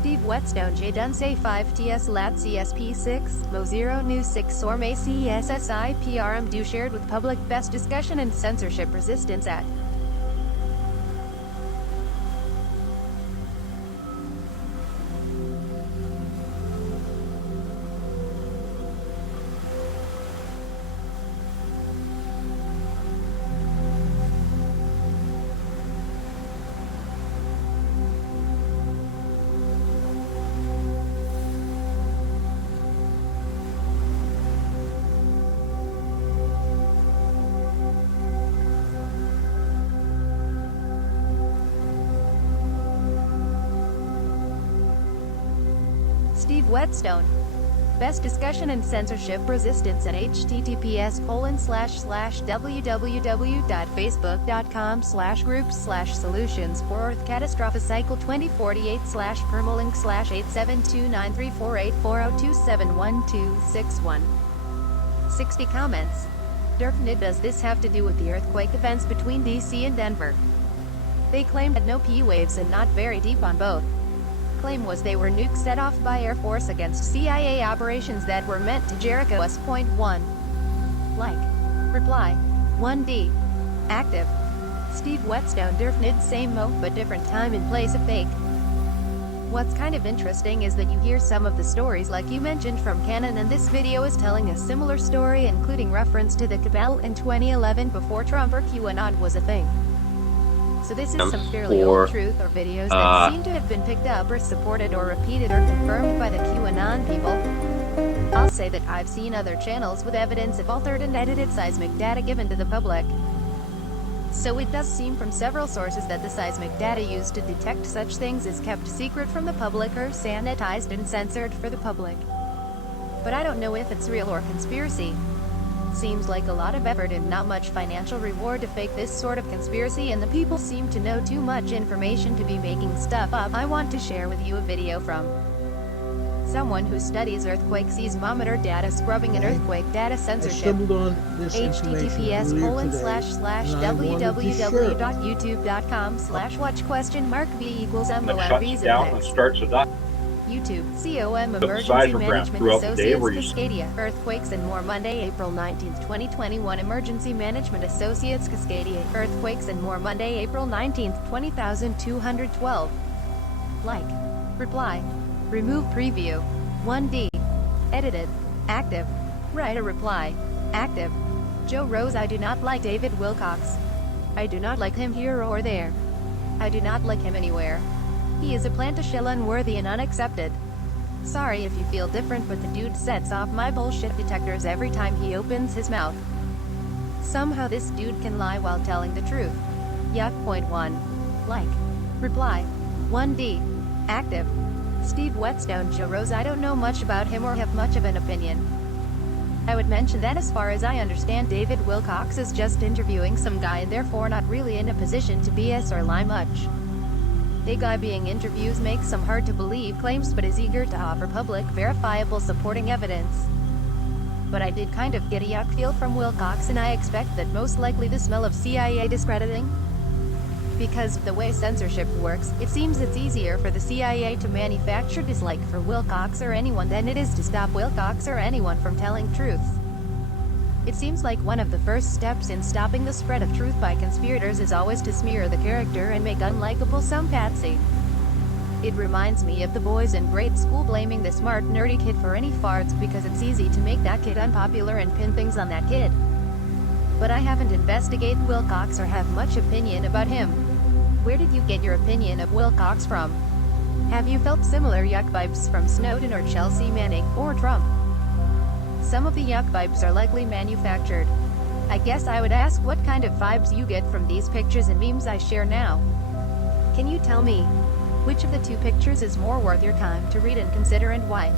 Steve Whetstone J Dunsay 5 TS Lat CSP 6 Mo 0 News 6 Sorme CSSI PRM do shared with public best discussion and censorship resistance at Steve Whetstone. Best discussion and censorship resistance at https://www.facebook.com/groups/solutions for Earth Catastrophe Cycle 2048/permalink/872934840271261. 60 comments. DARPA. Does this have to do with the earthquake events between DC and Denver? They claimed that no P waves and not very deep on both. Claim was they were nukes set off by Air Force against CIA operations that were meant to Jericho us. 1. Like. Reply. 1D. Active. Steve Whetstone DARPA. Same mo, but different time and place of fake. What's kind of interesting is that you hear some of the stories like you mentioned from Canon, and this video is telling a similar story, including reference to the cabal in 2011 before Trump or QAnon was a thing. So this is some fairly old truth or videos that seem to have been picked up or supported or repeated or confirmed by the QAnon people. I'll say that I've seen other channels with evidence of altered and edited seismic data given to the public. So it does seem from several sources that the seismic data used to detect such things is kept secret from the public or sanitized and censored for the public. But I don't know if it's real or conspiracy. Seems like a lot of effort and not much financial reward to fake this sort of conspiracy, and the people seem to know too much information to be making stuff up. I want to share with you a video from someone who studies earthquake seismometer data scrubbing and earthquake data censorship. https://www.youtube.com/watch?v=MOLV. YouTube, COM Emergency Management Associates Cascadia. Earthquakes and more Monday, April 19, 2021. Emergency Management Associates Cascadia. Earthquakes and more Monday, April 19, 20212. Like. Reply. Remove preview. 1D. Edited. Active. Write a reply. Active. Joe Rose. I do not like David Wilcox. I do not like him here or there. I do not like him anywhere. He is a plant-a-shell, unworthy and unaccepted. Sorry if you feel different, but the dude sets off my bullshit detectors every time he opens his mouth. Somehow this dude can lie while telling the truth. Yuck. 1. Like. Reply. 1D. Active. Steve Whetstone Joe Rose. I don't know much about him or have much of an opinion. I would mention that as far as I understand, David Wilcox is just interviewing some guy and therefore not really in a position to BS or lie much. The guy being interviews makes some hard to believe claims but is eager to offer public verifiable supporting evidence. But I did kind of get a yuck feel from Wilcox, and I expect that most likely the smell of CIA discrediting. Because of the way censorship works, it seems it's easier for the CIA to manufacture dislike for Wilcox or anyone than it is to stop Wilcox or anyone from telling truth. It seems like one of the first steps in stopping the spread of truth by conspirators is always to smear the character and make unlikable some patsy. It reminds me of the boys in grade school blaming the smart nerdy kid for any farts because it's easy to make that kid unpopular and pin things on that kid. But I haven't investigated Wilcox or have much opinion about him. Where did you get your opinion of Wilcox from? Have you felt similar yuck vibes from Snowden or Chelsea Manning or Trump? Some of the yuck vibes are likely manufactured. I guess I would ask what kind of vibes you get from these pictures and memes I share now. Can you tell me which of the two pictures is more worth your time to read and consider, and why?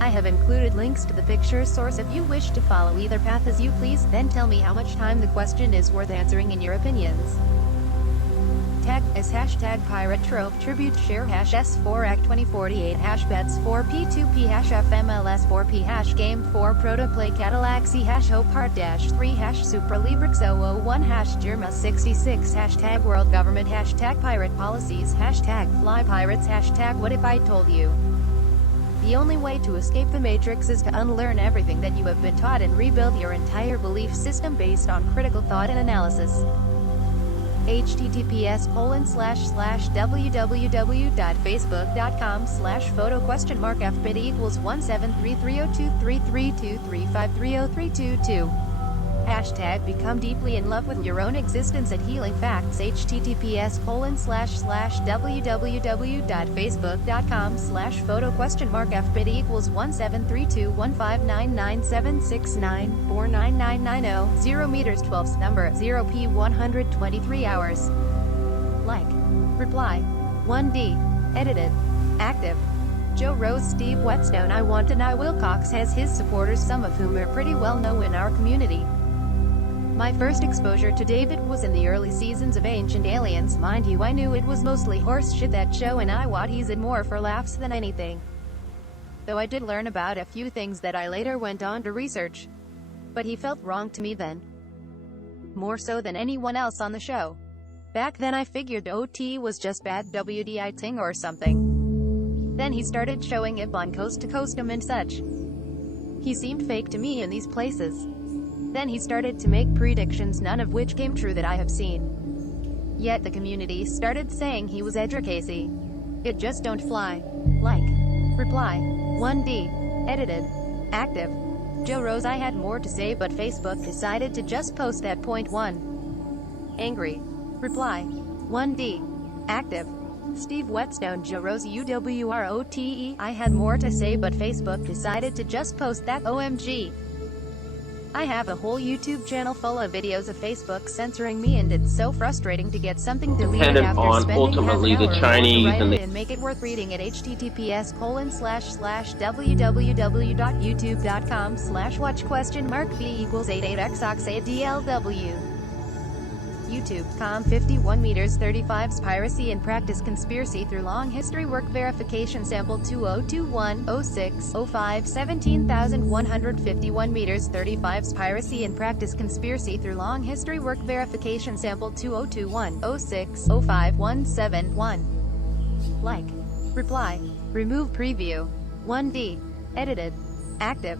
I have included links to the picture's source if you wish to follow either path as you please, then tell me how much time the question is worth answering in your opinions. Tag is hashtag Pirate Trove Tribute Share hash S4 Act 2048 hash Bets 4 P2P hash FMLS 4P hash Game 4 Protoplay Cadillac hash Hope Heart dash 3 hash Superlibrix 001 hash Germa 66 hashtag World Government hashtag Pirate Policies hashtag Fly Pirates hashtag What If I Told You. The only way to escape the Matrix is to unlearn everything that you have been taught and rebuild your entire belief system based on critical thought and analysis. https://www.facebook.com/photo?mark_FBD=17330233235303222. Hashtag become deeply in love with your own existence at Healing Facts. https://www.facebook.com/photo?mark_FBD=17321599769499990 0 meters 12th number 0p123 hours. Like. Reply. 1D. Edited. Active. Joe Rose, Steve Whetstone. I Want to Know Wilcox has his supporters, some of whom are pretty well known in our community. My first exposure to David was in the early seasons of Ancient Aliens. Mind you, I knew it was mostly horse shit, that show, and I watched it more for laughs than anything. Though I did learn about a few things that I later went on to research. But he felt wrong to me then. More so than anyone else on the show. Back then I figured OT was just bad WDIting or something. Then he started showing up on Coast to Coastum and such. He seemed fake to me in these places. Then he started to make predictions, none of which came true that I have seen. Yet the community started saying he was edgercasey. It just don't fly. Like. Reply. 1D. Edited. Active. Joe Rose. I had more to say, but Facebook decided to just post that point 1. Angry. Reply. 1D. Active. Steve Whetstone. Joe Rose UWROTE. I had more to say, but Facebook decided to just post that. OMG. I have a whole YouTube channel full of videos of Facebook censoring me, and it's so frustrating to get something deleted after on spending ultimately half an the hour Chinese to write and it and make it worth reading at https://www.youtube.com/watch?v=88xoxadlw. YouTube.com 51 meters 35s Piracy in Practice Conspiracy Through Long History Work Verification Sample 2021-06-05 17,151 meters 35s Piracy in Practice Conspiracy Through Long History Work Verification Sample 2021-06-05 171. Like. Reply. Remove preview. 1D. Edited. Active.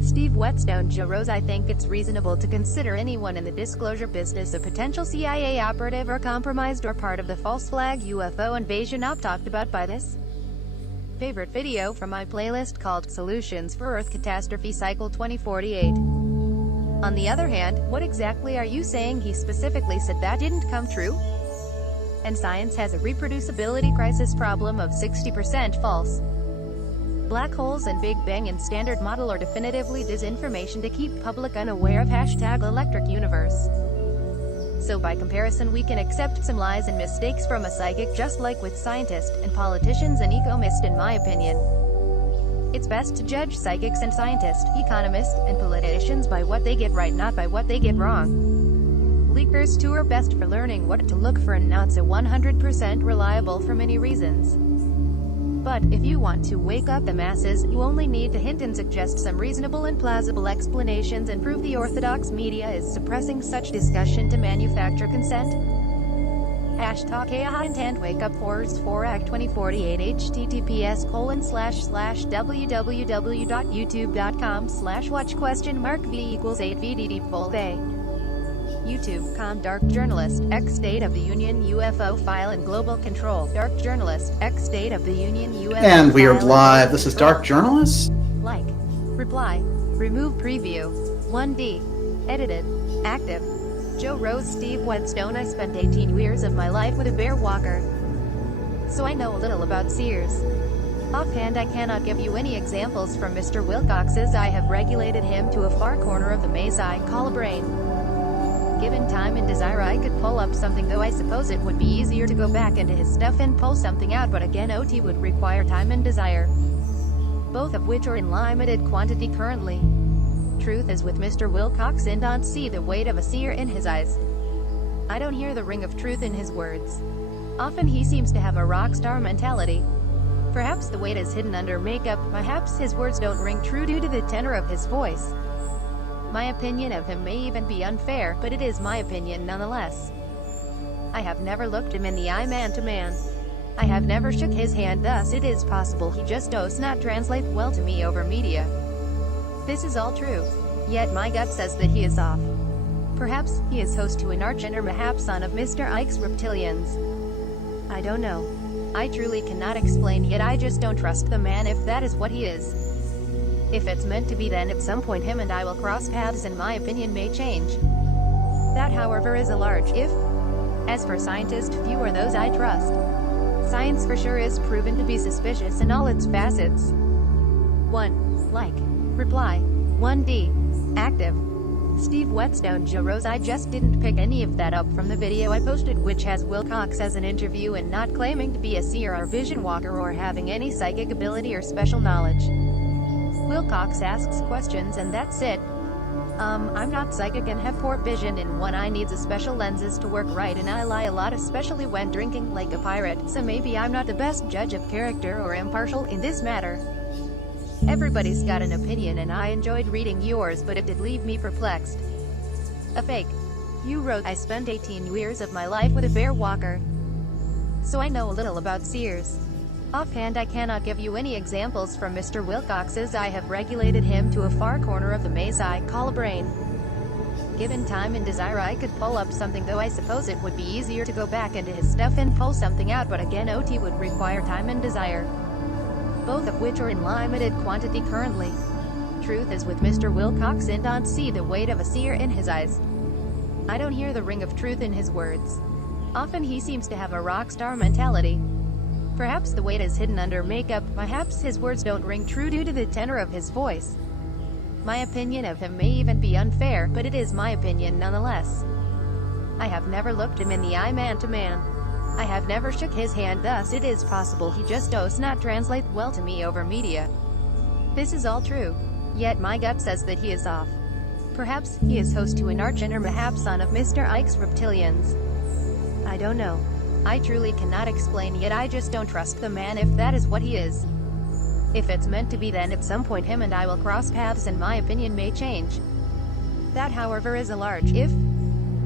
Steve Whetstone. Joe Rose. I think it's reasonable to consider anyone in the disclosure business a potential CIA operative or compromised or part of the false flag UFO invasion talked about by this. Favorite video from my playlist called Solutions for Earth Catastrophe Cycle 2048. On the other hand, what exactly are you saying? He specifically said that didn't come true? And science has a reproducibility crisis problem of 60% false. Black holes and Big Bang and Standard Model are definitively disinformation to keep public unaware of #electric universe. So by comparison we can accept some lies and mistakes from a psychic just like with scientists and politicians and economists in my opinion. It's best to judge psychics and scientists, economists, and politicians by what they get right, not by what they get wrong. Leakers too are best for learning what to look for and not so 100% reliable for many reasons. But, if you want to wake up the masses, you only need to hint and suggest some reasonable and plausible explanations and prove the orthodox media is suppressing such discussion to manufacture consent. #AI Wake Up Horrors 4 Act 2048 https://www.youtube.com/watch?v=8vdd full day. YouTube.com Dark Journalist, State of the Union UFO File and Global Control. Dark Journalist, State of the Union UFO And we are File live. This is Dark Journalist. Like. Reply. Remove preview. 1D. Edited. Active. Joe Rose. Steve Whetstone. I spent 18 years of my life with a bear walker, so I know a little about seers. Offhand I cannot give you any examples from Mr. Wilcox, as I have regulated him to a far corner of the maze I call a brain. Given time and desire I could pull up something, though I suppose it would be easier to go back into his stuff and pull something out, but again OT would require time and desire, both of which are in limited quantity currently. Truth is with Mr. Wilcox, and don't see the weight of a seer in his eyes. I don't hear the ring of truth in his words. Often he seems to have a rock star mentality. Perhaps the weight is hidden under makeup, perhaps his words don't ring true due to the tenor of his voice. My opinion of him may even be unfair, but it is my opinion nonetheless. I have never looked him in the eye man to man. I have never shook his hand, thus it is possible he just does not translate well to me over media. This is all true. Yet my gut says that he is off. Perhaps he is host to an arch-inner mayhap son of Mr. Ike's reptilians. I don't know. I truly cannot explain, yet I just don't trust the man if that is what he is. If it's meant to be, then at some point him and I will cross paths and my opinion may change. That however is a large if. As for scientists, few are those I trust. Science for sure is proven to be suspicious in all its facets. 1. Like. Reply. 1D. Active. Steve Whetstone Joe Rose. I just didn't pick any of that up from the video I posted, which has Wilcox as an interview and not claiming to be a seer or vision walker or having any psychic ability or special knowledge. Wilcox asks questions and that's it. I'm not psychic and have poor vision in one eye, needs a special lenses to work right, and I lie a lot, especially when drinking like a pirate, so maybe I'm not the best judge of character or impartial in this matter. Everybody's got an opinion and I enjoyed reading yours, but it did leave me perplexed. A fake. You wrote, I spent 18 years of my life with a bear walker. So I know a little about seers. Offhand I cannot give you any examples from Mr. Wilcox, as I have regulated him to a far corner of the maze I call a brain. Given time and desire I could pull up something, though I suppose it would be easier to go back into his stuff and pull something out, but again OT would require time and desire. Both of which are in limited quantity currently. Truth is with Mr. Wilcox and don't see the weight of a seer in his eyes. I don't hear the ring of truth in his words. Often he seems to have a rock star mentality. Perhaps the weight is hidden under makeup, perhaps his words don't ring true due to the tenor of his voice. My opinion of him may even be unfair, but it is my opinion nonetheless. I have never looked him in the eye man to man. I have never shook his hand, thus it is possible he just does not translate well to me over media. This is all true. Yet my gut says that he is off. Perhaps he is host to an arch-inner mayhap son of Mr. Ike's reptilians. I don't know. I truly cannot explain, yet I just don't trust the man if that is what he is. If it's meant to be, then at some point him and I will cross paths and my opinion may change. That however is a large if.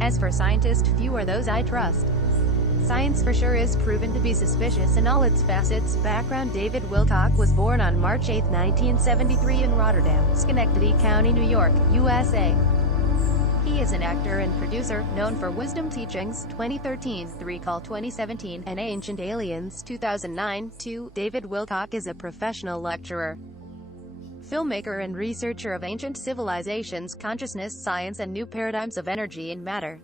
As for scientists, few are those I trust. Science for sure is proven to be suspicious in all its facets. Background: David Wilcox was born on March 8, 1973 in Rotterdam, Schenectady County, New York, USA. He is an actor and producer, known for Wisdom Teachings 2013, The Recall 2017, and Ancient Aliens 2009. 2. David Wilcox is a professional lecturer, filmmaker and researcher of ancient civilizations, consciousness, science and new paradigms of energy and matter.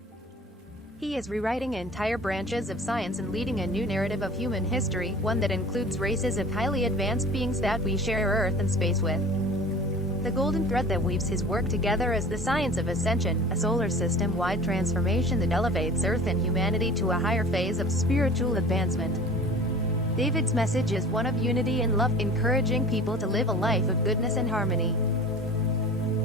He is rewriting entire branches of science and leading a new narrative of human history, one that includes races of highly advanced beings that we share Earth and space with. The golden thread that weaves his work together is the science of ascension, a solar system-wide transformation that elevates Earth and humanity to a higher phase of spiritual advancement. David's message is one of unity and love, encouraging people to live a life of goodness and harmony.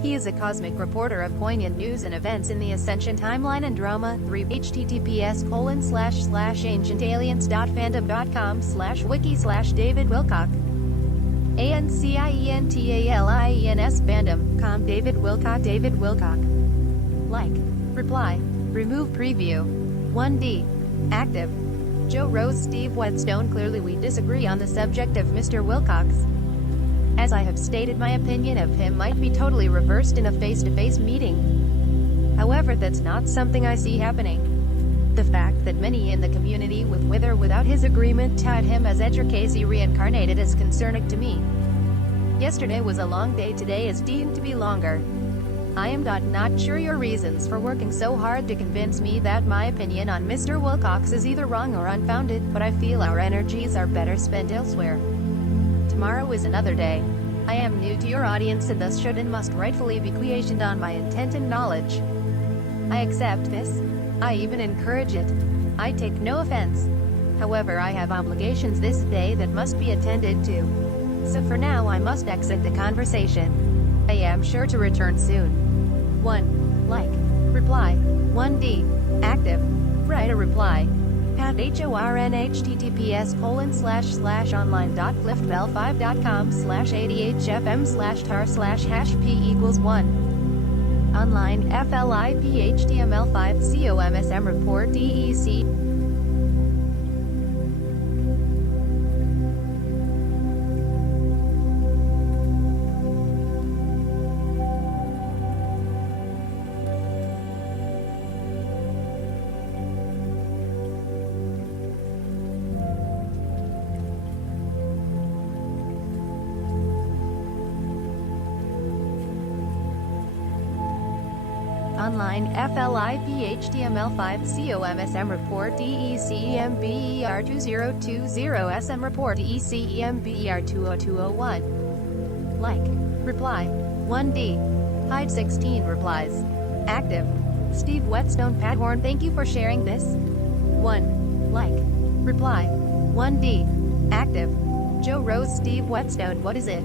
He is a cosmic reporter of poignant news and events in the Ascension timeline and drama. 3. https://ancientaliens.fandom.com/wiki/David Wilcox. ancientaliens.com. David Wilcox. David Wilcox. Like. Reply. Remove preview. 1D. Active. Joe Rose. Steve Whetstone. Clearly we disagree on the subject of Mr. Wilcox. As I have stated, my opinion of him might be totally reversed in a face-to-face meeting. However, that's not something I see happening. The fact that many in the community, with or without his agreement, tout him as Edgercasey reincarnated is concerning to me. Yesterday was a long day, today is deemed to be longer. I am not sure your reasons for working so hard to convince me that my opinion on Mr. Wilcox is either wrong or unfounded, but I feel our energies are better spent elsewhere. Tomorrow is another day. I am new to your audience and thus should and must rightfully be questioned on my intent and knowledge. I accept this. I even encourage it. I take no offense. However, I have obligations this day that must be attended to. So for now I must exit the conversation. I am sure to return soon. 1. Like. Reply. 1D. Active. Write a reply. Pat HORN https://online.cliftbell5.com/ADHFM/tar/p=1. Online FLIP HTML5 COMSM report DEC. Online FLIP HTML5 COMSM report DECEMBER2020 SM report DECEMBER20201. Like. Reply. 1D. Hide 16 replies. Active. Steve Whetstone Pat Horn, thank you for sharing this. 1. Like. Reply. 1D. Active. Joe Rose Steve Whetstone, what is it?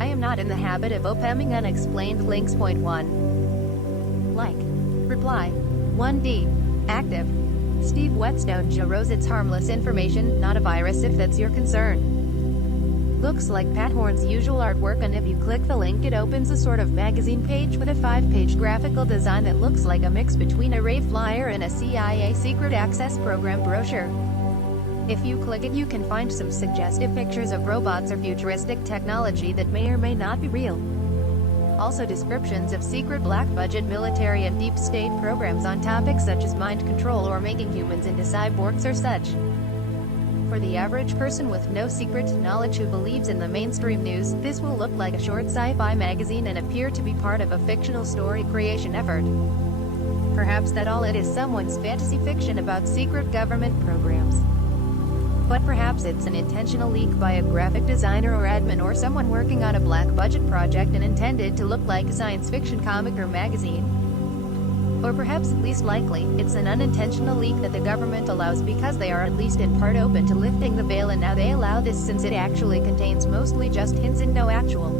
I am not in the habit of opening unexplained links. Point 1. Like. Reply. 1D. Active. Steve Whetstone Joe Rose, it's harmless information, not a virus if that's your concern. Looks like Pat Horn's usual artwork, and if you click the link it opens a sort of magazine page with a 5-page graphical design that looks like a mix between a rave flyer and a CIA secret access program brochure. If you click it you can find some suggestive pictures of robots or futuristic technology that may or may not be real. Also descriptions of secret black-budget military and deep state programs on topics such as mind control or making humans into cyborgs or such. For the average person with no secret knowledge who believes in the mainstream news, this will look like a short sci-fi magazine and appear to be part of a fictional story creation effort. Perhaps that all it is someone's fantasy fiction about secret government programs. But perhaps it's an intentional leak by a graphic designer or admin or someone working on a black-budget project and intended to look like a science fiction comic or magazine. Or perhaps, at least likely, it's an unintentional leak that the government allows because they are at least in part open to lifting the veil, and now they allow this since it actually contains mostly just hints and no actual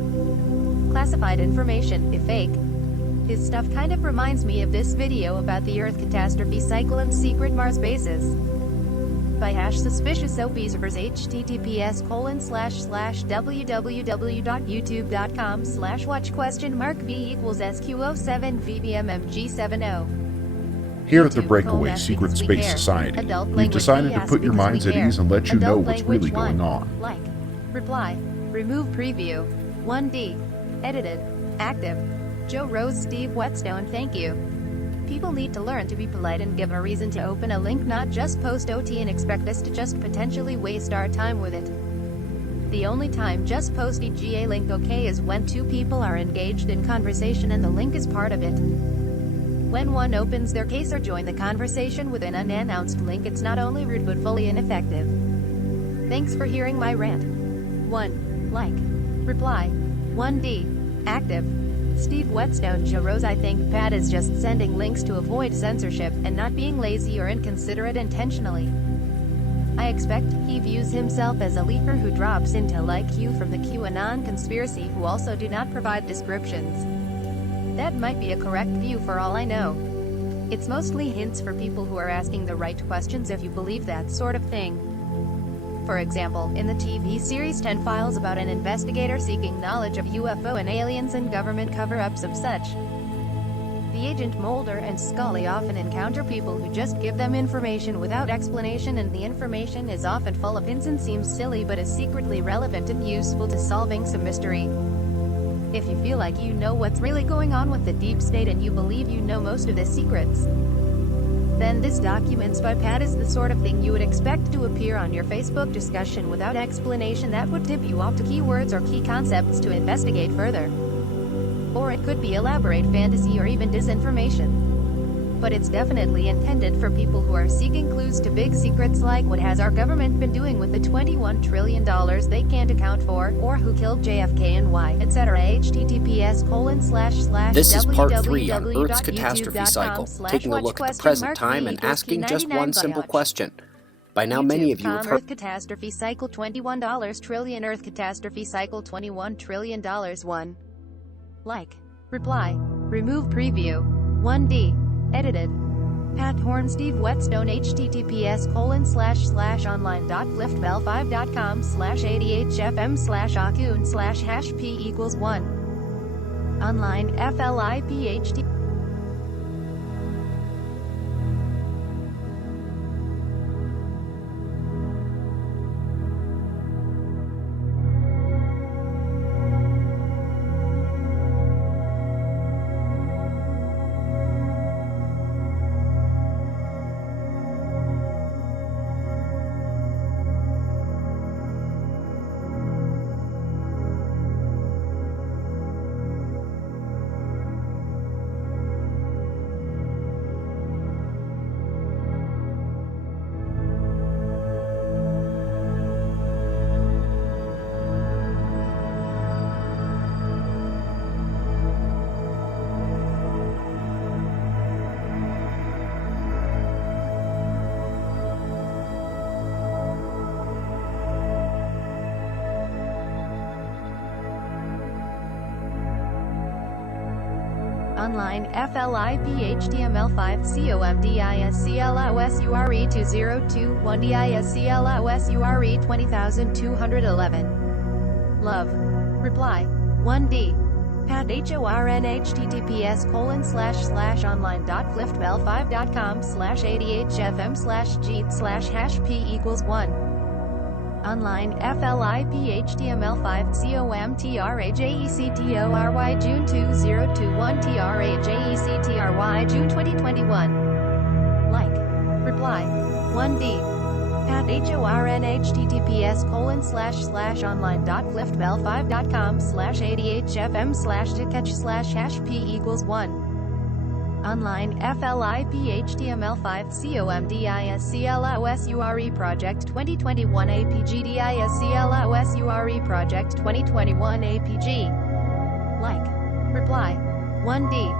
classified information, if fake. His stuff kind of reminds me of this video about the Earth catastrophe cycle and secret Mars bases. By #suspicious observers https://www.youtube.com/watch?v=sq07vbmmg70. Here at the Breakaway Secret Space Society, we've decided to put your minds at ease and let you know what's really going on. Like. Reply. Remove preview. 1D. Edited. Active. Joe Rose Steve Whetstone, thank you. People need to learn to be polite and give a reason to open a link, not just post OT and expect us to just potentially waste our time with it. The only time just post EGA link OK is when two people are engaged in conversation and the link is part of it. When one opens their case or join the conversation with an unannounced link, it's not only rude but fully ineffective. Thanks for hearing my rant. 1. Like. Reply. 1D. Active. Steve Whetstone Joe Rose, I think Pat is just sending links to avoid censorship, and not being lazy or inconsiderate intentionally. I expect he views himself as a leaker who drops into like you from the QAnon conspiracy who also do not provide descriptions. That might be a correct view for all I know. It's mostly hints for people who are asking the right questions if you believe that sort of thing. For example, in the TV series 10 Files about an investigator seeking knowledge of UFO and aliens and government cover-ups of such. The agent Mulder and Scully often encounter people who just give them information without explanation, and the information is often full of hints and seems silly but is secretly relevant and useful to solving some mystery. If you feel like you know what's really going on with the deep state and you believe you know most of the secrets, then this Documents by Pat is the sort of thing you would expect to appear on your Facebook discussion without explanation that would tip you off to keywords or key concepts to investigate further. Or it could be elaborate fantasy or even disinformation. But it's definitely intended for people who are seeking clues to big secrets like what has our government been doing with the $21 trillion they can't account for, or who killed JFK and why, etc. https:// This is part 3 on Earth's catastrophe cycle, taking a look at the present time and asking just one simple question. By now many of you have heard Earth catastrophe cycle $21 trillion, Earth catastrophe cycle $21 trillion. 1. Like. Reply. Remove preview. 1D. Edited. Pat Horn, Steve Whetstone, https://online.liftbell5.com/ADHFM/Akun/#p=1 online FLIPHT online FLIPHTML5 COMDISCLOSURE2021DISCLOSURE 20211 love reply 1D Pat HORN https://online.liftbell5.com/ADHFM/G/#p=1 online FLIPHTML5 COMTRAJECTORY June 2021 TRAJECTRY June 2021 like reply 1D Pat HORN https://online.liftbell5.com/ADHFM/to-catch/#p=1 online FLIPHTML5 COMDISCLOSURE Project 2021 APGDISCLOSURE Project 2021 APG like reply 1D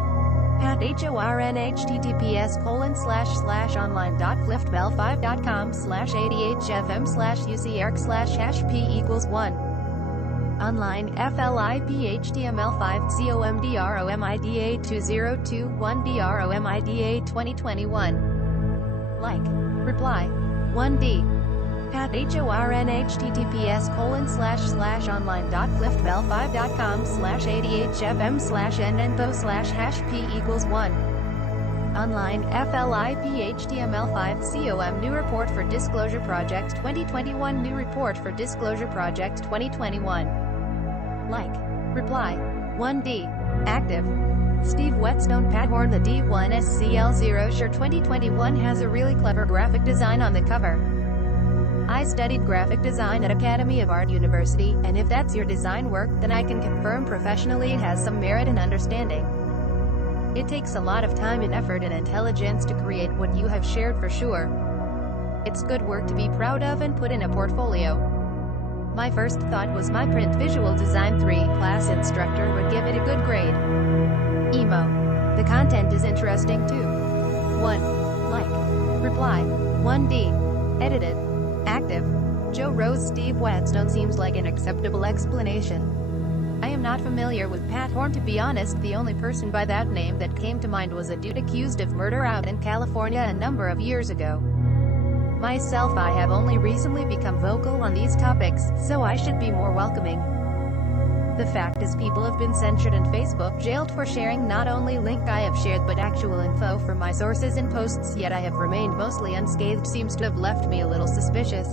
Pat HORN https://online.liftbell5.com/ADHFM/UCERC/#p=1 online FLIPHTML5 COMDROMIDA2021 2021 like reply 1D Pat HORN https://online.liftbell5.com/ADHFM/NNPO/#p=1 online FLIPHTML5 COM New Report for Disclosure Project 2021 New Report for Disclosure Project 2021 like reply 1D active Steve Whetstone Pat Horn The D1SCL0 Sure 2021 has a really clever graphic design on the cover. I studied graphic design at Academy of Art University, and if that's your design work, then I can confirm professionally it has some merit and understanding. It takes a lot of time and effort and intelligence to create what you have shared for sure. It's good work to be proud of and put in a portfolio. My first thought was my print visual design 3 class instructor would give it a good grade. Emo. The content is interesting too. 1. Like. Reply. 1D. Edited. Active. Joe Rose Steve Whetstone seems like an acceptable explanation. I am not familiar with Pat Horn, to be honest. The only person by that name that came to mind was a dude accused of murder out in California a number of years ago. Myself, I have only recently become vocal on these topics, so I should be more welcoming. The fact is, people have been censored and Facebook jailed for sharing not only link I have shared but actual info from my sources and posts, yet I have remained mostly unscathed. Seems to have left me a little suspicious.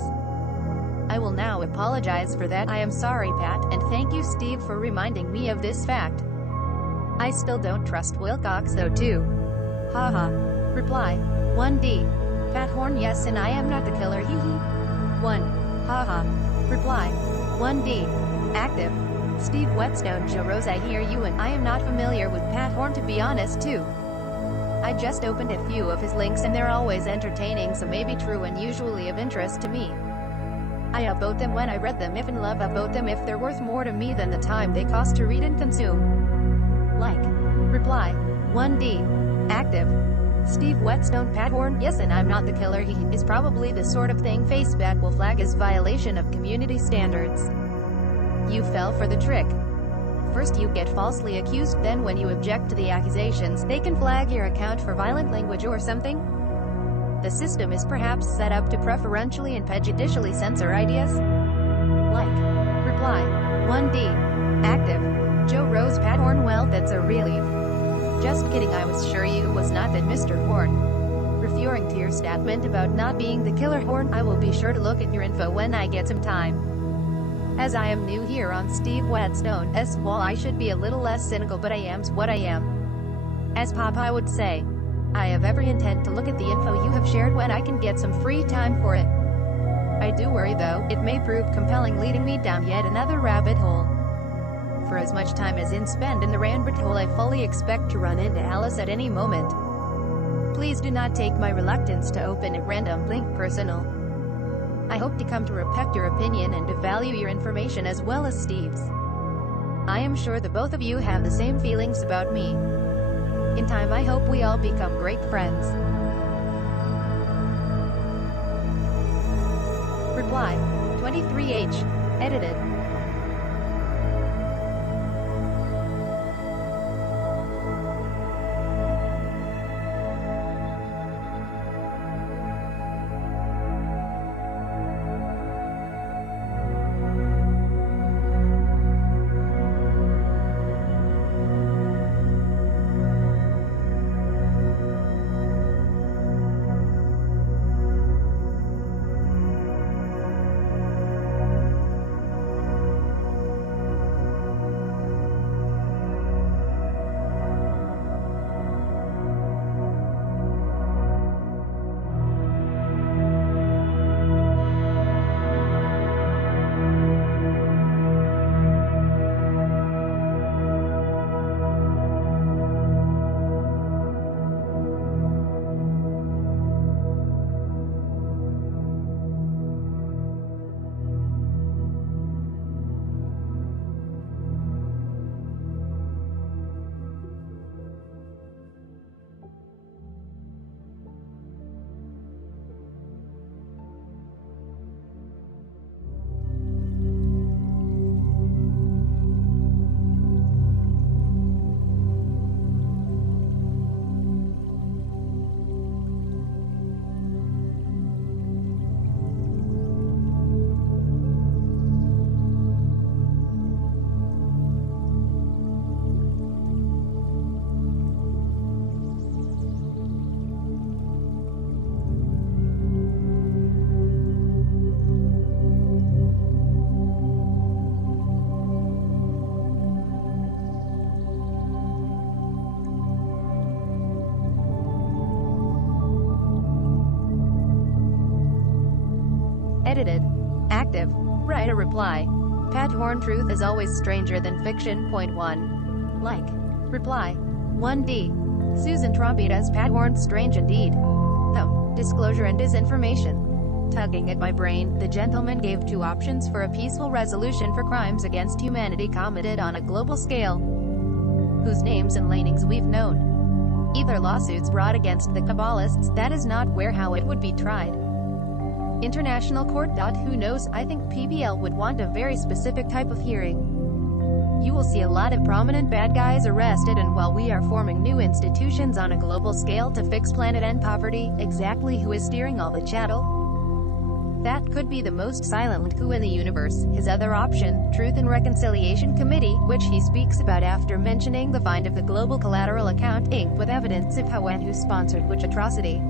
I will now apologize for that. I am sorry, Pat, and thank you, Steve, for reminding me of this fact. I still don't trust Wilcox though too. Haha. Reply. 1D. Pat Horn Yes, and I am not the killer, hee 1. Haha. Reply. 1D. Active. Steve Whetstone Joe Rose, I hear you, and I am not familiar with Pat Horn, to be honest too. I just opened a few of his links and they're always entertaining, so maybe true and usually of interest to me. I upvote them when I read them, if in love upvote them if they're worth more to me than the time they cost to read and consume. Like. Reply. 1D. Active. Steve Whetstone Pat Horn Yes, and I'm not the killer, he is probably the sort of thing Facebook will flag as violation of community standards. You fell for the trick. First you get falsely accused, then when you object to the accusations, they can flag your account for violent language or something? The system is perhaps set up to preferentially and prejudicially censor ideas? Like. Reply. 1D. Active. Joe Rose Pat Horn. Well, that's a relief. Just kidding, I was sure you was not that Mr. Horn. Referring to your statement about not being the killer Horn, I will be sure to look at your info when I get some time. As I am new here on Steve Whetstone's wall, I should be a little less cynical, but I am's what I am. As Popeye would say, I have every intent to look at the info you have shared when I can get some free time for it. I do worry though, it may prove compelling, leading me down yet another rabbit hole. For as much time as in spent in the rabbit hole, I fully expect to run into Alice at any moment. Please do not take my reluctance to open a random link personal. I hope to come to respect your opinion and to value your information as well as Steve's. I am sure the both of you have the same feelings about me. In time I hope we all become great friends. Reply. 23H. Edited. Edited. Active. Write a reply. Pat Horn. Truth is always stranger than fiction. Point 1. Like. Reply. 1D. Susan Trompetas. Pat Horn. Strange indeed. Disclosure and disinformation. Tugging at my brain, the gentleman gave two options for a peaceful resolution for crimes against humanity committed on a global scale, whose names and lanings we've known. Either lawsuits brought against the Kabbalists, that is not where how it would be tried. International court. Who knows, I think PBL would want a very specific type of hearing. You will see a lot of prominent bad guys arrested, and while we are forming new institutions on a global scale to fix planet and poverty, exactly who is steering all the chattel? That could be the most silent coup in the universe. His other option, Truth and Reconciliation Committee, which he speaks about after mentioning the find of the Global Collateral Account Inc. with evidence of how and who sponsored which atrocity,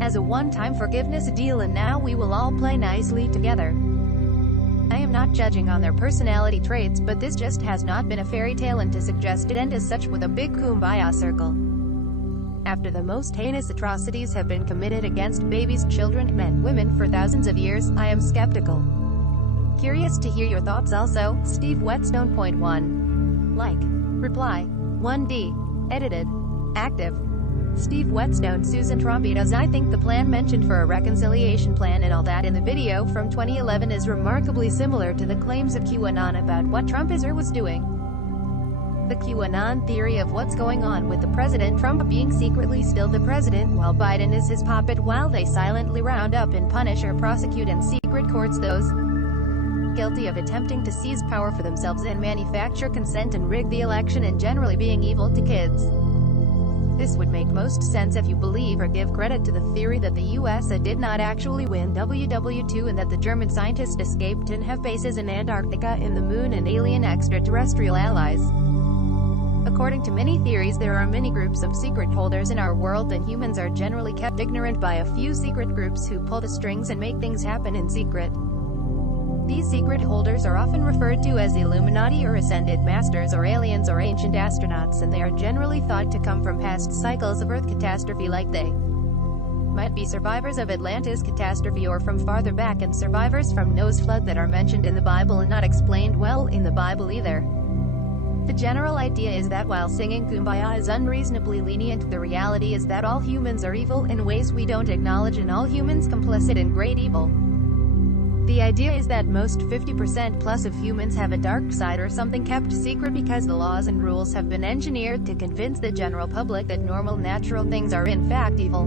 as a one-time forgiveness deal, and now we will all play nicely together. I am not judging on their personality traits, but this just has not been a fairy tale, and to suggest it end as such with a big kumbaya circle, after the most heinous atrocities have been committed against babies, children, men, women for thousands of years, I am skeptical. Curious to hear your thoughts also. Steve Whetstone. Point 1. Like. Reply. 1D. Edited. Active. Steve Whetstone. Susan Trompetas. I think the plan mentioned for a reconciliation plan and all that in the video from 2011 is remarkably similar to the claims of QAnon about what Trump was doing. The QAnon theory of what's going on with the President Trump being secretly still the president while Biden is his puppet, while they silently round up and punish or prosecute in secret courts those guilty of attempting to seize power for themselves and manufacture consent and rig the election and generally being evil to kids. This would make most sense if you believe or give credit to the theory that the US did not actually win WW2 and that the German scientists escaped and have bases in Antarctica, in the moon and alien extraterrestrial allies. According to many theories, there are many groups of secret holders in our world, and humans are generally kept ignorant by a few secret groups who pull the strings and make things happen in secret. These secret holders are often referred to as the Illuminati or Ascended Masters or aliens or ancient astronauts, and they are generally thought to come from past cycles of Earth catastrophe, like they might be survivors of Atlantis catastrophe or from farther back, and survivors from Noah's flood that are mentioned in the Bible and not explained well in the Bible either. The general idea is that while singing Kumbaya is unreasonably lenient, the reality is that all humans are evil in ways we don't acknowledge, and all humans complicit in great evil. The idea is that most 50% plus of humans have a dark side or something kept secret because the laws and rules have been engineered to convince the general public that normal natural things are in fact evil.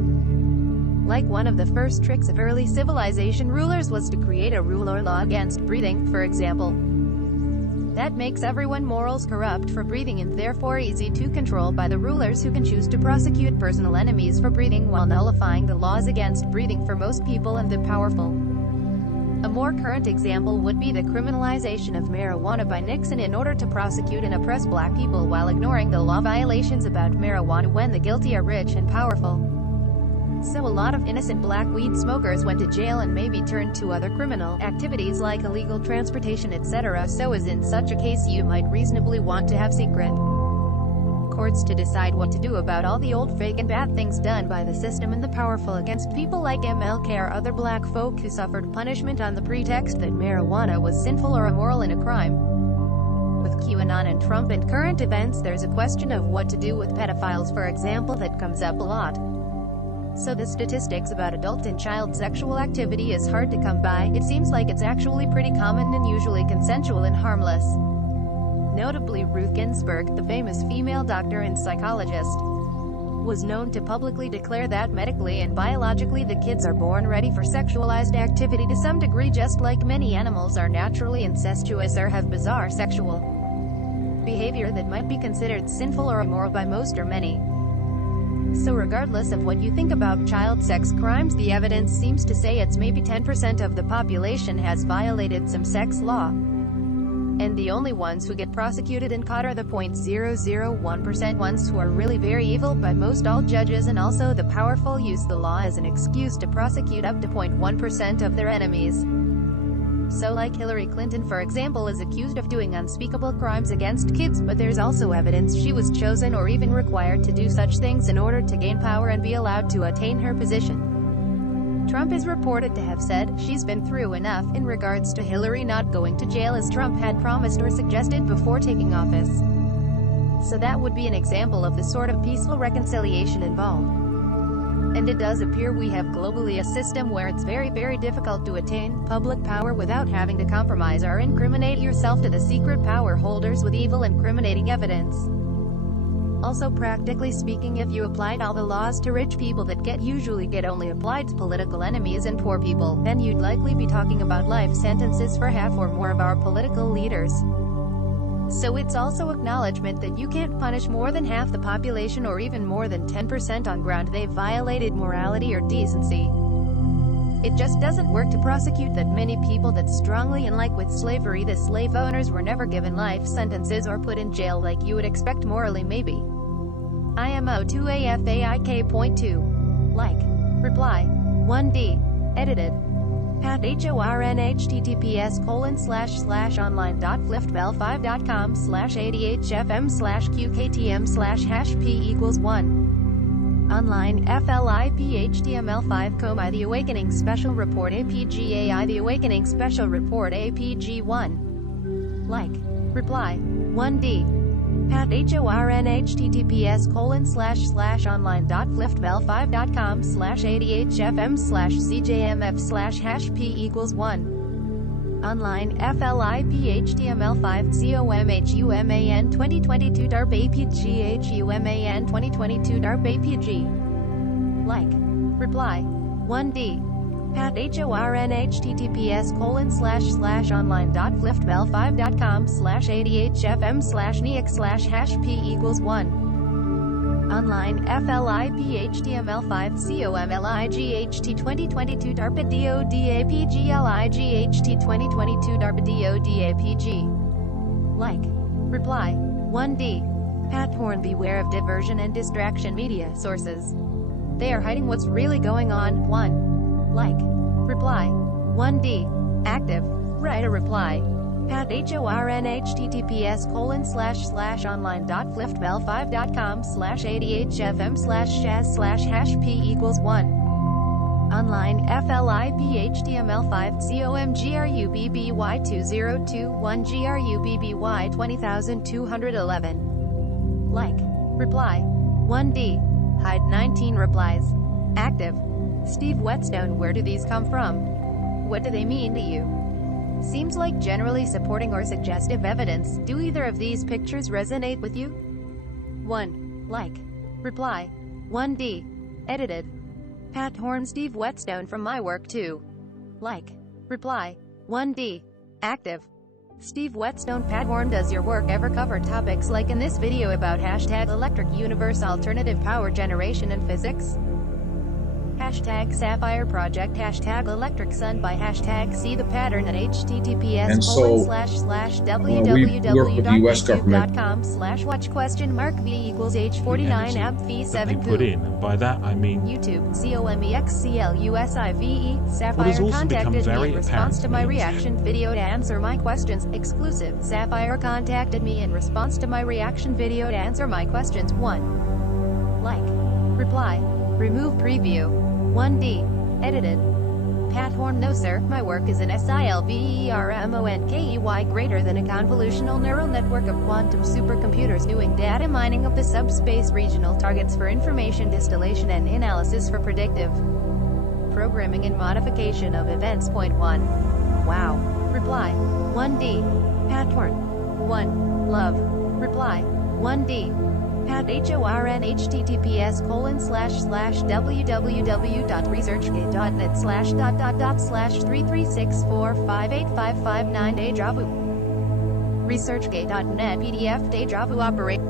Like one of the first tricks of early civilization rulers was to create a rule or law against breathing, for example. That makes everyone morals corrupt for breathing and therefore easy to control by the rulers, who can choose to prosecute personal enemies for breathing while nullifying the laws against breathing for most people and the powerful. A more current example would be the criminalization of marijuana by Nixon in order to prosecute and oppress black people while ignoring the law violations about marijuana when the guilty are rich and powerful. So a lot of innocent black weed smokers went to jail and maybe turned to other criminal activities like illegal transportation, etc. So as in such a case, you might reasonably want to have secret courts to decide what to do about all the old fake and bad things done by the system and the powerful against people like MLK or other black folk who suffered punishment on the pretext that marijuana was sinful or immoral and a crime. With QAnon and Trump and current events, there's a question of what to do with pedophiles, for example, that comes up a lot. So the statistics about adult and child sexual activity is hard to come by. It seems like it's actually pretty common and usually consensual and harmless. Notably, Ruth Ginsburg, the famous female doctor and psychologist, was known to publicly declare that medically and biologically the kids are born ready for sexualized activity to some degree, just like many animals are naturally incestuous or have bizarre sexual behavior that might be considered sinful or immoral by most or many. So regardless of what you think about child sex crimes, the evidence seems to say it's maybe 10% of the population has violated some sex law. And the only ones who get prosecuted and caught are the 0.001% ones who are really very evil, but most all judges and also the powerful use the law as an excuse to prosecute up to 0.1% of their enemies. So like Hillary Clinton, for example, is accused of doing unspeakable crimes against kids, but there's also evidence she was chosen or even required to do such things in order to gain power and be allowed to attain her position. Trump is reported to have said she's been through enough in regards to Hillary not going to jail as Trump had promised or suggested before taking office. So that would be an example of the sort of peaceful reconciliation involved. And it does appear we have globally a system where it's very, very difficult to attain public power without having to compromise or incriminate yourself to the secret power holders with evil incriminating evidence. Also, practically speaking, if you applied all the laws to rich people that usually get only applied to political enemies and poor people, then you'd likely be talking about life sentences for half or more of our political leaders. So it's also acknowledgement that you can't punish more than half the population or even more than 10% on ground they've violated morality or decency. It just doesn't work to prosecute that many people that strongly, and like with slavery, the slave owners were never given life sentences or put in jail like you would expect morally, maybe. IMO 2AFAIK.2. Like. Reply. 1D. Edited. Pat HORN https://online.fliftbell5.com/ADHFM/QKTM/#P=1. Online FLIPHTML5 The Awakening Special Report APGAI The Awakening Special Report APG1. Like. Reply. 1D. Pat HORN https://online.fliftbell5.com/ADHFM/CJMF/#P=1. Online FLIPHTML5 COMHUMAN 2022 DARPA APGHUMAN 2022 DARPA APG. Like. Reply. 1D. Pat HORN https://online.flift.bell5.com/ADHFM/NEX/p=1 Online FLIPHTML5 COMLIGHT 2022 DARPA DODAPGLIGHT 2022 DARPA DODAPG Like. Reply. 1D. Pat Horn, beware of diversion and distraction media sources. They are hiding what's really going on. 1. Like. Reply. 1D. Active. Write a reply. Pat HORN https://online.fliftbell5.com/ADHFM/shaz/p=1 Online FLIPHTML5 COMGRUBBY2021 GRUBBY20211 Like. Reply. 1D. Hide 19 replies. Active. Steve Whetstone, where do these come from? What do they mean to you? Seems like generally supporting or suggestive evidence. Do either of these pictures resonate with you? 1. Like. Reply. 1D. Edited. Pat Horn, Steve Whetstone from my work too. Like. Reply. 1D. Active. Steve Whetstone, Pat Horn, does your work ever cover topics like in this video about #electric universe, alternative power generation and physics? #Sapphire Project, #Electric Sun by #See the Pattern at https://www.youtube.com/watch?v=h49ab7 put in, and by that I mean YouTube, COMEXCLUSIVE, Sapphire has also contacted become very me in response to my apparent to me reaction video to answer my questions. Exclusive. Sapphire contacted me in response to my reaction video to answer my questions. 1. Like. Reply. Remove preview. 1D. Edited. Pat Horn, no sir, my work is an SILVERMONKEY greater than a convolutional neural network of quantum supercomputers doing data mining of the subspace regional targets for information distillation and analysis for predictive programming and modification of events. Point 1. Wow. Reply. 1D. Pat Horn. 1. Love. Reply. 1D. Pat HORN https://www.researchgate.net//336458559 Deja vu. researchgate.net PDF Deja vu operate.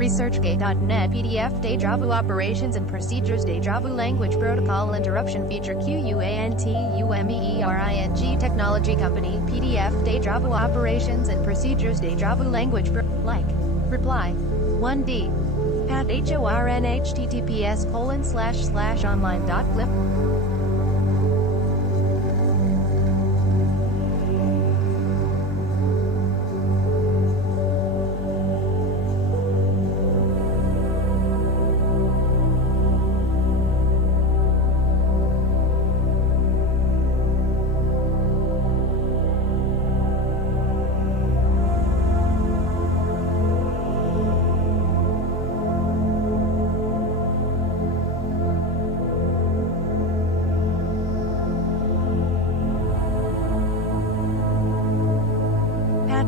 researchgate.net PDF Deja vu operations and procedures Deja vu language protocol interruption feature QUANTUMEERING technology company PDF Deja vu operations and procedures Deja vu language like reply 1D Pat HORN https://online.flip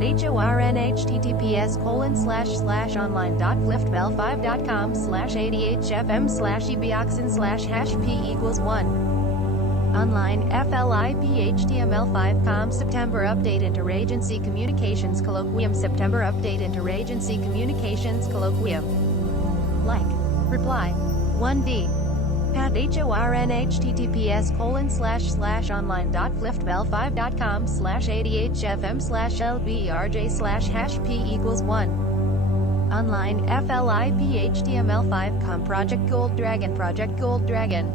HORNHTTPS://online.flipbell5.com/ADHFM/ebioxen/hash p=1. Online FLIP-HTML5.com September Update Interagency Communications Colloquium September Update Interagency Communications Colloquium. Like. Reply. 1D. Pat HORNHTTPS://online.flipbell5.com/ADHFM/LBRJ/hash p=1. Online FLIP-HTML5.com Project Gold Dragon Project Gold Dragon.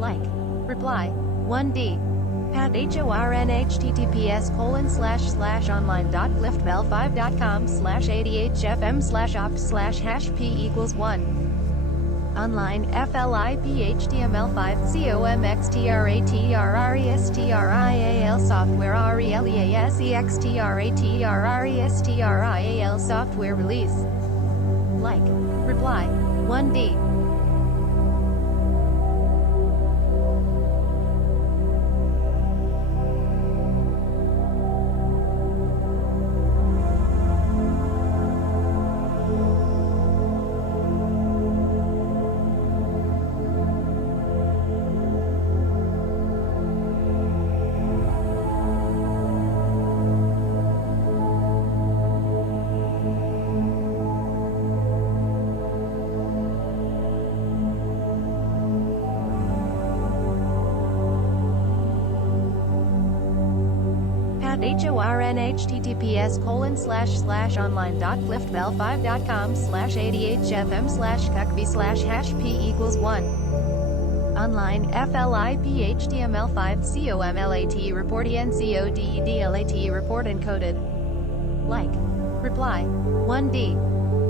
Like. Reply. 1D. Pat HORNHTTPS://online.flipbell5.com/ADHFM/opt/hash p=1. Online FLIP-HTML5 software RELEASEXTRATRRESTRAL software release. Like. Reply. 1D. HORNHTTPS://online.flipbell5.com/ADHFM/cuckb/hash p=1. Online FLIP-HTML5 report encodedlat report encoded. Like. Reply. 1D.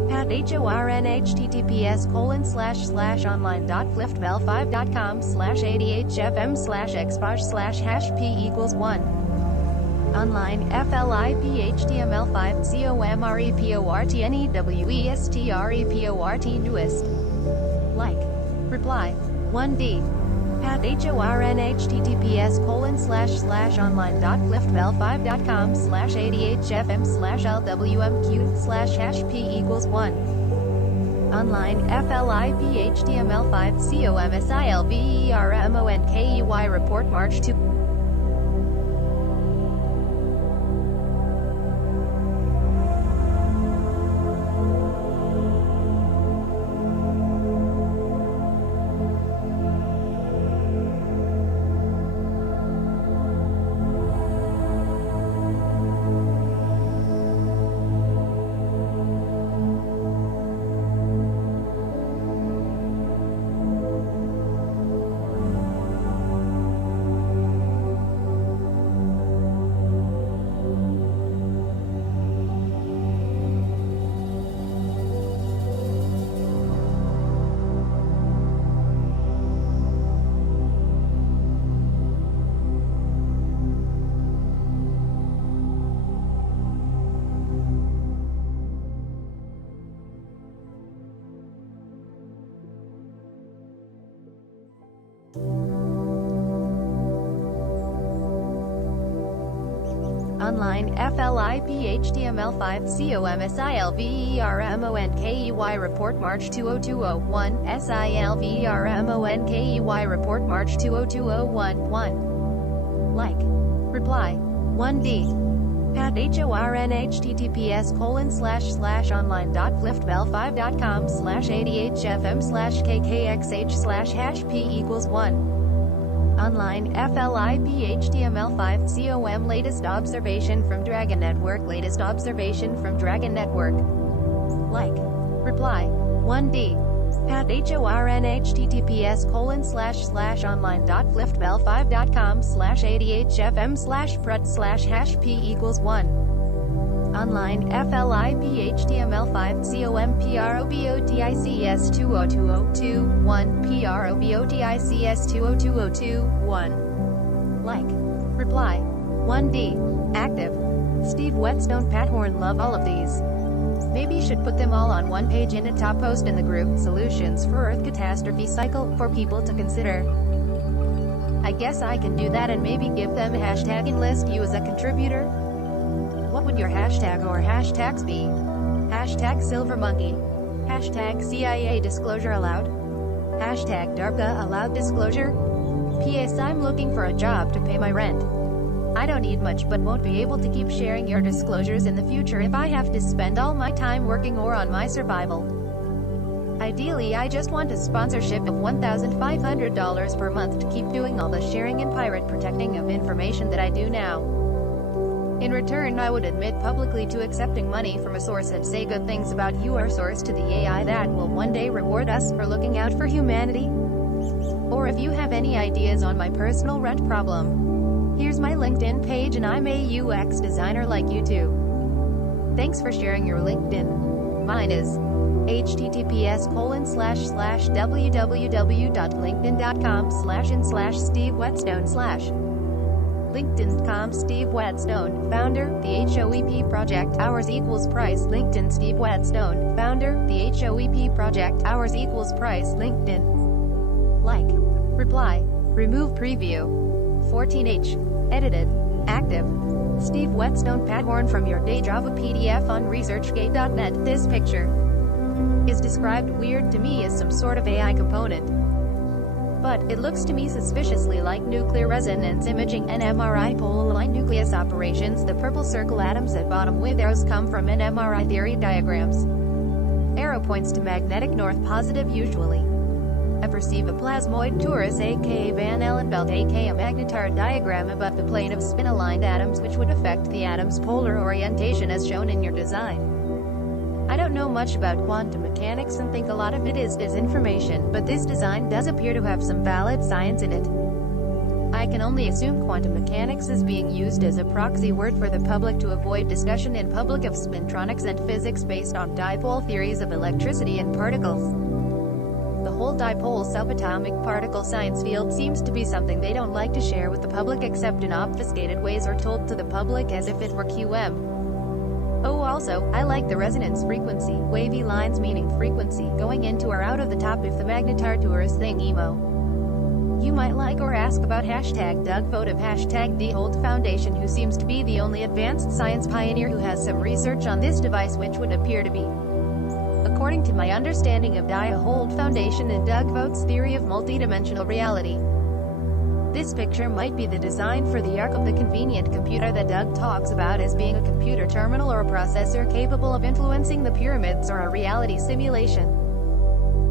Pat HORNHTTPS://online.flipbell5.com/ADHFM/expos/hash p=1. Online FLIP-HTML5 COMREPORTNEWESTREPORT newest. Like. Reply. 1D. Pat HORNHTTPS://online.flipbell5.com/ADHFM/LWMQ/hash p=1. Online FLIP-HTML5 COMSILVERMONKEY report March 2. Online FLIP-HTML5 COMSILVERMONKEY report March 20201 SILVERMONKEY report March 20201 Like. Reply. 1D. Pat HORNHTTPS://online.flipbell5.com/ADHFM/kkxh/hash p=1. Online FLIP-HTML5 COM latest observation from Dragon Network latest observation from Dragon Network. Like. Reply. 1D. Pat HORNHTTPS://online.flipbell5.com/ADHFM/prut/hash p=1. Online FLIP-HTML5 COMPROBOTICS202021 PROBOTICS202021 Like. Reply. 1D. Active. Steve Whetstone Pat Horn love all of these. Maybe should put them all on one page in a top post in the group Solutions for Earth Catastrophe Cycle for people to consider. I guess I can do that and maybe give them a hashtag and list you as a contributor. What would your hashtag or hashtags be? Hashtag SilverMonkey. Hashtag CIA disclosure allowed. Hashtag DARPA allowed disclosure. P.S. I'm looking for a job to pay my rent. I don't need much but won't be able to keep sharing your disclosures in the future if I have to spend all my time working or on my survival. Ideally, I just want a sponsorship of $1,500 per month to keep doing all the sharing and pirate protecting of information that I do now. In return, I would admit publicly to accepting money from a source and say good things about your source to the AI that will one day reward us for looking out for humanity. Or if you have any ideas on my personal rent problem, here's my LinkedIn page and I'm a UX designer like you too. Thanks for sharing your LinkedIn. Mine is https://www.linkedin.com/in/Steve Whetstone/ LinkedIn.com Steve Whetstone, founder, the HOEP project, hours equals price, LinkedIn Steve Whetstone, founder, the HOEP project, hours equals price, LinkedIn. Like, reply, remove preview. 14H, edited, active. Steve Whetstone Padhorn from your day Java PDF on ResearchGate.net. This picture is described weird to me as some sort of AI component. But it looks to me suspiciously like nuclear resonance imaging NMRI pole-aligned nucleus operations. The purple circle atoms at bottom with arrows come from NMRI theory diagrams. Arrow points to magnetic north positive usually. I perceive a plasmoid torus aka Van Allen belt aka a magnetar diagram above the plane of spin-aligned atoms which would affect the atom's polar orientation as shown in your design. I don't know much about quantum mechanics and think a lot of it is disinformation, but this design does appear to have some valid science in it. I can only assume quantum mechanics is being used as a proxy word for the public to avoid discussion in public of spintronics and physics based on dipole theories of electricity and particles. The whole dipole subatomic particle science field seems to be something they don't like to share with the public except in obfuscated ways or told to the public as if it were QM. Oh, also, I like the resonance frequency, wavy lines meaning frequency, going into or out of the top if the magnetar torus thing emo. You might like or ask about hashtag Doug Vote of hashtag DHold Foundation, who seems to be the only advanced science pioneer who has some research on this device which would appear to be, according to my understanding of DHold Foundation and Doug Vote's theory of multidimensional reality. This picture might be the design for the arc of the convenient computer that Doug talks about as being a computer terminal or a processor capable of influencing the pyramids or a reality simulation.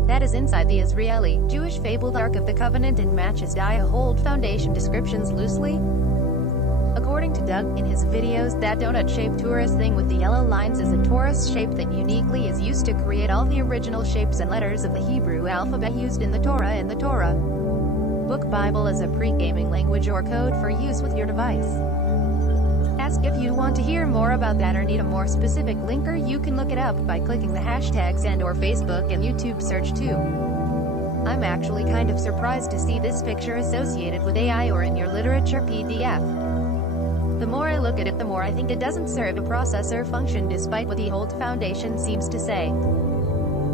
That is inside the Israeli, Jewish fabled Ark of the Covenant and matches DHold Foundation descriptions loosely. According to Doug, in his videos, that donut-shaped torus thing with the yellow lines is a torus shape that uniquely is used to create all the original shapes and letters of the Hebrew alphabet used in the Torah and the Torah Book Bible as a pre-gaming language or code for use with your device. Ask if you want to hear more about that or need a more specific link, or you can look it up by clicking the hashtags and/or Facebook and YouTube search too. I'm actually kind of surprised to see this picture associated with AI or in your literature PDF. The more I look at it, the more I think it doesn't serve a processor function despite what the DHold Foundation seems to say.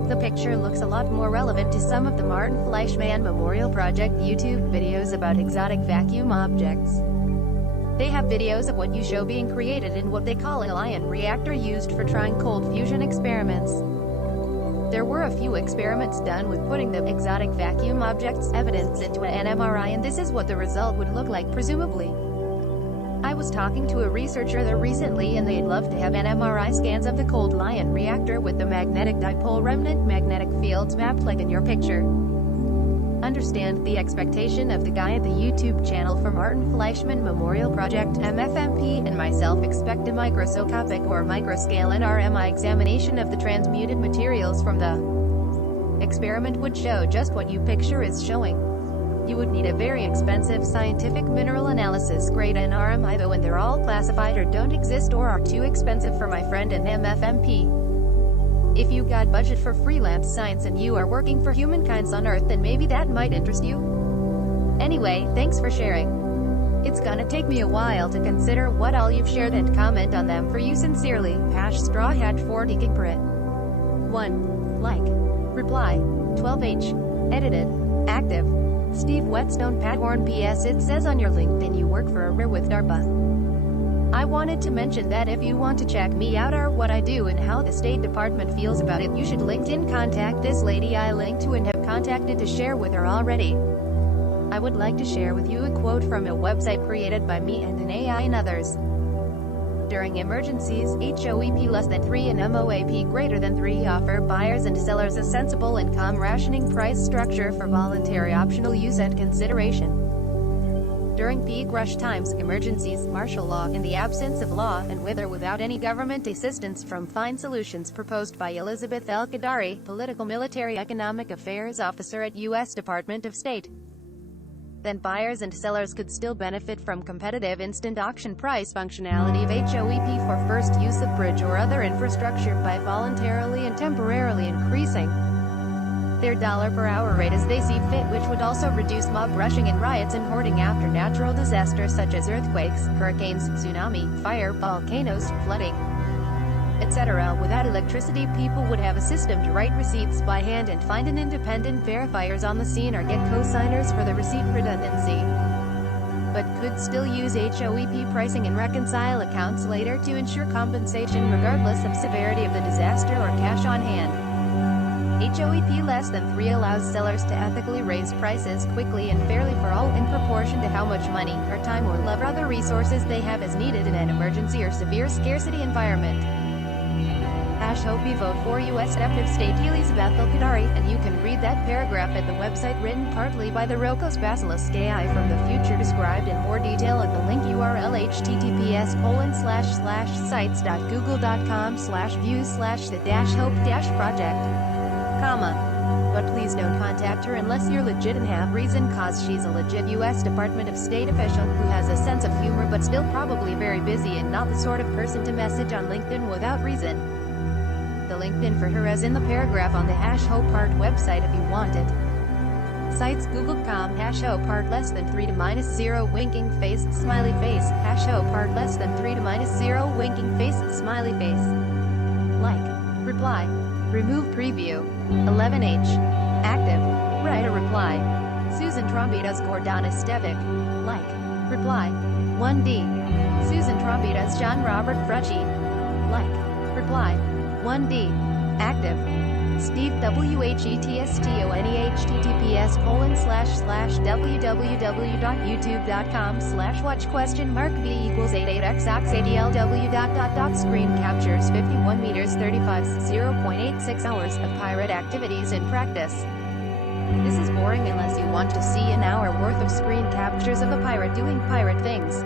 The picture looks a lot more relevant to some of the Martin Fleischmann Memorial Project YouTube videos about exotic vacuum objects. They have videos of what you show being created in what they call a lion reactor used for trying cold fusion experiments. There were a few experiments done with putting the exotic vacuum objects evidence into an NMRI, and this is what the result would look like presumably. I was talking to a researcher there recently and they'd love to have NMRI scans of the cold lion reactor with the magnetic dipole remnant magnetic fields mapped like in your picture. Understand the expectation of the guy at the YouTube channel for Martin Fleischmann Memorial Project MFMP and myself expect a microscopic or microscale NRMI examination of the transmuted materials from the experiment would show just what you picture is showing. You would need a very expensive scientific mineral analysis grade NRMI though, and they're all classified or don't exist or are too expensive for my friend in MFMP. If you got budget for freelance science and you are working for humankinds on Earth, then maybe that might interest you. Anyway, thanks for sharing. It's gonna take me a while to consider what all you've shared and comment on them. For you sincerely, #StrawHat40GigPrit. 1. Like. Reply. 12H. Edited. Active. Steve Whetstone Padhorn. PS. It says on your LinkedIn you work for a RIR with DARPA. I wanted to mention that if you want to check me out or what I do and how the State Department feels about it, you should LinkedIn contact this lady I linked to and have contacted to share with her already. I would like to share with you a quote from a website created by me and an AI and others. During emergencies, HOEP less than 3 and MOAP greater than 3 offer buyers and sellers a sensible income rationing price structure for voluntary optional use and consideration. During peak rush times, emergencies, martial law, in the absence of law, and with or without any government assistance from fine solutions proposed by Elizabeth L. Kadari, Political Military Economic Affairs Officer at U.S. Department of State. Then buyers and sellers could still benefit from competitive instant auction price functionality of HOEP for first use of bridge or other infrastructure by voluntarily and temporarily increasing their dollar per hour rate as they see fit, which would also reduce mob rushing and riots and hoarding after natural disasters such as earthquakes, hurricanes, tsunami, fire, volcanoes, flooding, etc. Without electricity, people would have a system to write receipts by hand and find an independent verifiers on the scene or get co-signers for the receipt redundancy, but could still use HOEP pricing and reconcile accounts later to ensure compensation regardless of severity of the disaster or cash on hand. HOEP less than 3 allows sellers to ethically raise prices quickly and fairly for all in proportion to how much money, or time or love or other resources they have as needed in an emergency or severe scarcity environment. #HOPE vote for U.S. Department of State Elizabeth L. Kadari, and you can read that paragraph at the website written partly by the Wilcox Basilisk AI from the future described in more detail at the link URL https://sites.google.com/view/the-hope-project. But please don't contact her unless you're legit and have reason, cause she's a legit U.S. Department of State official who has a sense of humor but still probably very busy and not the sort of person to message on LinkedIn without reason. The LinkedIn for her is in the paragraph on the #HOPART website if you want it. Sites google.com #HOPART less than 3 to -0 winking face smiley face #HOPART less than 3 to -0 winking face smiley face. Like, reply, remove preview, 11H, active, write a reply, Susan Trombitas Gordonis Stevic, like, reply, 1D, Susan Trombitas John Robert Frucci, like, reply, 1D, active, Steve WHETSTONE https://www.youtube.com/watch?v=88xxadlw. Screen captures 51 meters 0.86 hours of pirate activities in practice. This is boring unless you want to see an hour worth of screen captures of a pirate doing pirate things.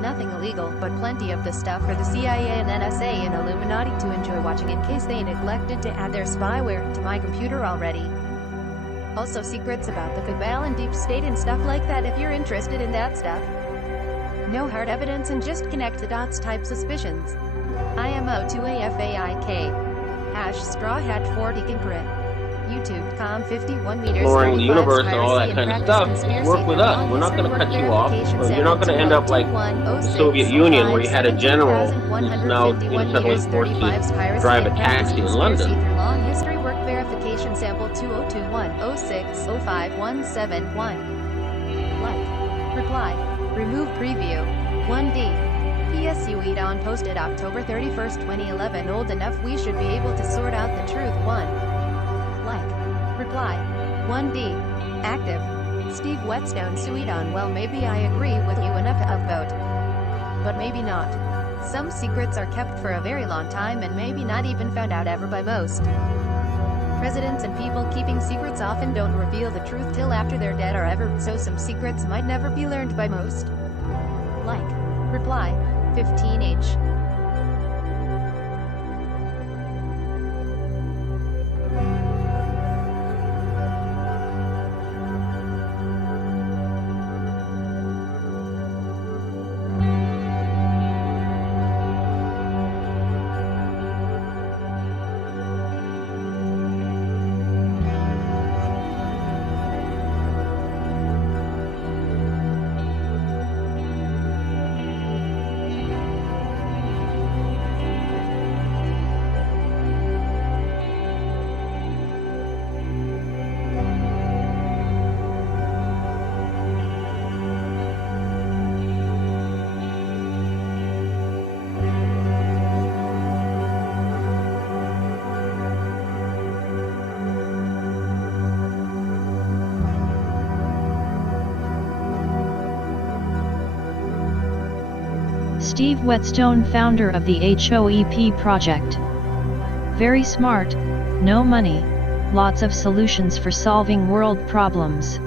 Nothing illegal, but plenty of the stuff for the CIA and NSA and Illuminati to enjoy watching in case they neglected to add their spyware to my computer already. Also secrets about the cabal and deep state and stuff like that if you're interested in that stuff. No hard evidence and just connect the dots type suspicions. IMO2AFAIK. #straw hat 40 concurrent. YouTube.com 51 meters. Exploring the universe and all that kind of stuff, work with us. We're not going to cut you off. You're not going to end up like the Soviet Union, where you had a general who's now suddenly forced to drive a taxi in London. Long history work verification sample 2021-06-05-171. Like, reply, remove preview, 1D. PSU Edon posted October 31st, 2011. Old enough we should be able to sort out the truth. 1. Like, reply, 1D, active, Steve Whetstone Suidon. Well, maybe I agree with you enough to upvote, but maybe not. Some secrets are kept for a very long time and maybe not even found out ever by most. Presidents and people keeping secrets often don't reveal the truth till after they're dead or ever, so some secrets might never be learned by most. Like, reply, 15H. Steve Whetstone, founder of the HOEP project. Very smart, no money, lots of solutions for solving world problems.